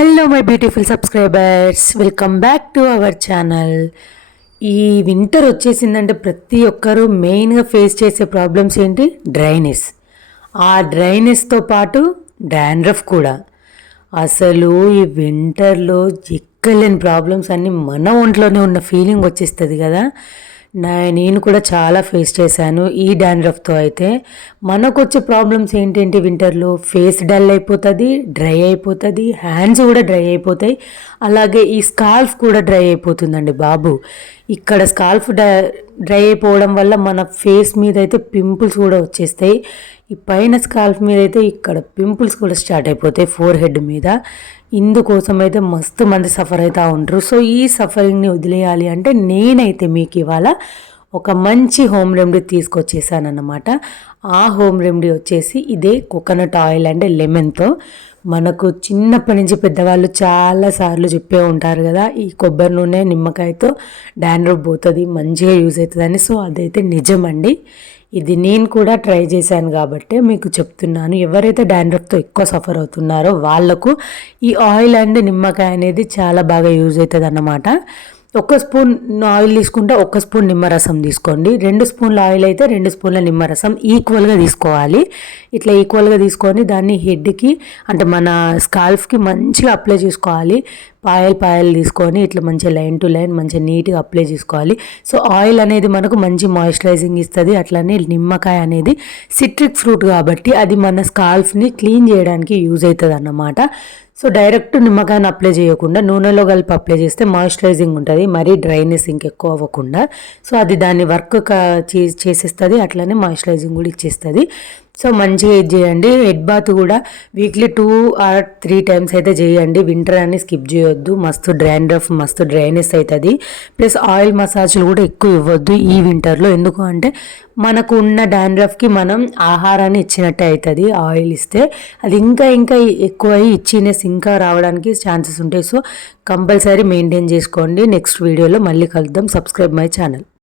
Hello my beautiful subscribers, welcome back to our channel. ఈ winter వచ్చేసిందంటే ప్రతి ఒక్కరూ మెయిన్గా ఫేస్ చేసే ప్రాబ్లమ్స్ ఏంటి? డ్రైనెస్. ఆ డ్రైనెస్తో పాటు డాండ్రఫ్ కూడా. అసలు ఈ వింటర్లో ఎక్కలేని ప్రాబ్లమ్స్ అన్నీ మన ఒంట్లోనే ఉన్న ఫీలింగ్ వచ్చేస్తుంది కదా. నేను కూడా చాలా ఫేస్ చేశాను ఈ డాండ్రఫ్తో. అయితే మనకు వచ్చే ప్రాబ్లమ్స్ ఏంటంటే వింటర్లో ఫేస్ డల్ అయిపోతుంది, డ్రై అయిపోతుంది, హ్యాండ్స్ కూడా డ్రై అయిపోతాయి, అలాగే ఈ స్కాల్ఫ్ కూడా డ్రై అయిపోతుందండి బాబు. ఇక్కడ స్కాల్ఫ్ డ్రై అయిపోవడం వల్ల మన ఫేస్ మీద అయితే పింపుల్స్ కూడా వచ్చేస్తాయి. ఈ పైన స్కాల్ఫ్ మీద అయితే ఇక్కడ పింపుల్స్ కూడా స్టార్ట్ అయిపోతాయి ఫోర్ హెడ్ మీద. ఇందుకోసం అయితే మస్తు మంది సఫర్ అవుతూ ఉంటారు. సో ఈ సఫరింగ్ని వదిలేయాలి అంటే నేనైతే మీకు ఇవాళ ఒక మంచి హోమ్ రెమెడీ తీసుకొచ్చేసానన్నమాట. ఆ హోమ్ రెమెడీ వచ్చేసి ఇదే కోకోనట్ ఆయిల్ అండ్ లెమన్తో. మనకు చిన్నప్పటి నుంచి పెద్దవాళ్ళు చాలాసార్లు చెప్పే ఉంటారు కదా, ఈ కొబ్బరి నూనె నిమ్మకాయతో డాండ్రఫ్ పోతుంది, మంచిగా యూజ్ అవుతుందని. సో అదైతే నిజమండి. ఇది నేను కూడా ట్రై చేశాను కాబట్టి మీకు చెప్తున్నాను. ఎవరైతే డాండ్రఫ్తో ఎక్కువ సఫర్ అవుతున్నారో వాళ్ళకు ఈ ఆయిల్ అండ్ నిమ్మకాయ అనేది చాలా బాగా యూజ్ అవుతుంది అన్నమాట. ఒక స్పూన్ ఆయిల్ తీసుకుంటే ఒక స్పూన్ నిమ్మరసం తీసుకోండి. 2 స్పూన్ల ఆయిల్ అయితే 2 స్పూన్ల నిమ్మరసం ఈక్వల్గా తీసుకోవాలి. ఇట్లా ఈక్వల్గా తీసుకొని దాన్ని హెడ్కి అంటే మన స్కాల్ఫ్కి మంచిగా అప్లై చేసుకోవాలి. పాయలు తీసుకొని ఇట్లా మంచిగా లైన్ టు లైన్ మంచిగా నీట్గా అప్లై చేసుకోవాలి. సో ఆయిల్ అనేది మనకు మంచి మాయిశ్చరైజింగ్ ఇస్తుంది. అట్లనే నిమ్మకాయ అనేది సిట్రిక్ ఫ్రూట్ కాబట్టి అది మన స్కాల్ఫ్ని క్లీన్ చేయడానికి యూజ్ అవుతుంది అన్నమాట. సో డైరెక్ట్ నిమ్మకాయని అప్లై చేయకుండా నూనెలో కలిపి అప్లై చేస్తే మాయిశ్చరైజింగ్ ఉంటుంది, మరీ డ్రైనెస్ ఇంకెక్కువ అవ్వకుండా. సో అది దాన్ని వర్క్ చేసేస్తుంది, అట్లనే మాయిశ్చరైజింగ్ కూడా ఇచ్చేస్తుంది. సో మంచిగా ఇది చేయండి. హెడ్ బాత్ కూడా వీక్లీ 2 or 3 times అయితే చేయండి. వింటర్ అని స్కిప్ చేయొద్దు. మస్తు డాండ్రఫ్ మస్తు డ్రైనెస్ అవుతుంది. ప్లస్ ఆయిల్ మసాజ్లు కూడా ఎక్కువ ఇవ్వద్దు ఈ వింటర్లో. ఎందుకు అంటే మనకు ఉన్న డాండ్రఫ్కి మనం ఆహారాన్ని ఇచ్చినట్టే అవుతుంది. ఆయిల్ ఇస్తే అది ఇంకా ఇంకా ఎక్కువ ఇచ్చినెస్ ఇంకా రావడానికి ఛాన్సెస్ ఉంటాయి. సో కంపల్సరీ మెయింటైన్ చేసుకోండి. నెక్స్ట్ వీడియోలో మళ్ళీ కలుద్దాం. Subscribe my channel.